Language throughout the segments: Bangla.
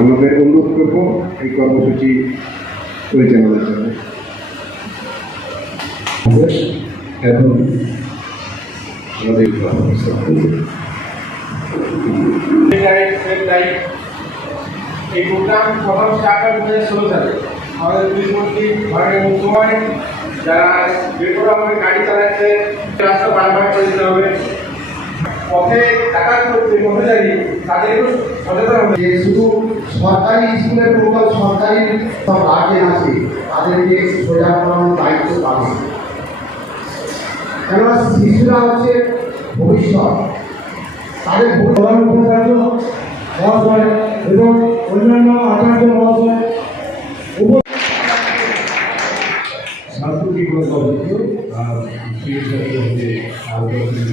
আমাদের অনুরোধ করবো এই কর্মসূচি পরিচালনার জন্য। এখন এই প্রোগ্রাম সকাল 8:16 সালে আমাদের পুলিশ মন্ত্রী মাননীয় মুখ্যমন্ত্রী যারা বেপরোয়া ভাবে গাড়ি চালাচ্ছে রাস্তা পারাপার করে দিতে হবে, পথে ডাকাত করছে পথচারী তাদেরও সচেতন হবে। শুধু সরকারি স্কুলের প্রকল্প সরকারি সব গার্জেন আছে তাদেরকে সোজা করানোর দায়িত্ব পাবে, কেননা শিশুরা হচ্ছে ভবিষ্যৎ। তাদের প্রধান উপাচার্য মহাশয় এবং অন্যান্য আচার্য মহাশয় সাংস্কৃতিক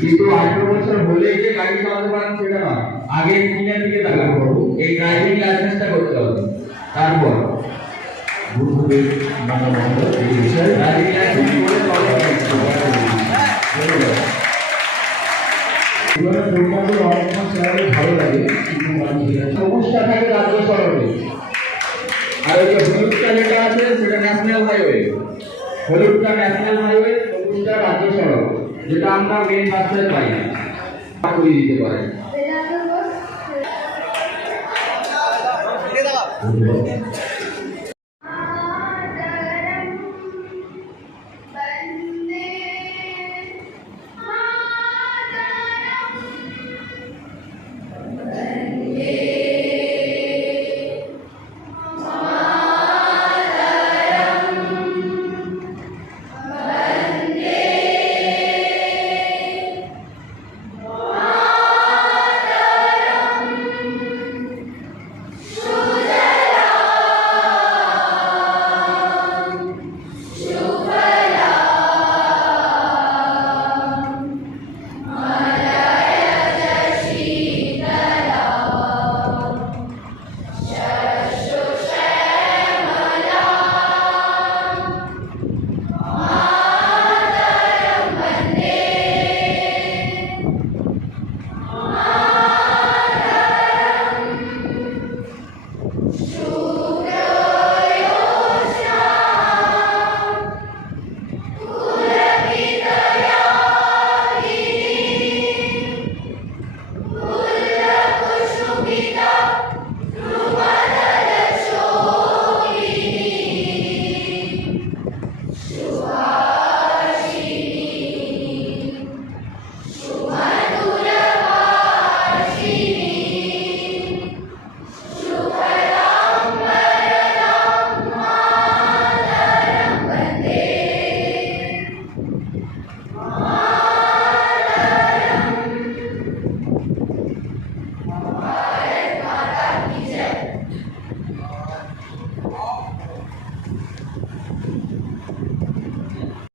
কিন্তু 18 বছর হলে যে গাড়ি চালাতে পারেন সেটা না, আগে কিনে দিকে টাকা করবো, এই ড্রাইভিং লাইসেন্সটা করতে হবে, তারপর বুদ্ধদেব মানবন্ধ এই বিষয়ে ড্রাইভিং লাইসেন্স করে ভালো লাগে। সবুজটা থাকে রাজ্য সড়কে, আর ওই যে হলুদটা যেটা আছে সেটা ন্যাশনাল হাইওয়ে, হলুদটা ন্যাশনাল হাইওয়ে, সবুজটা রাজ্য সড়ক, যেটা আমরা মেন রাস্তায় পাই না, করিয়ে দিতে পারেন।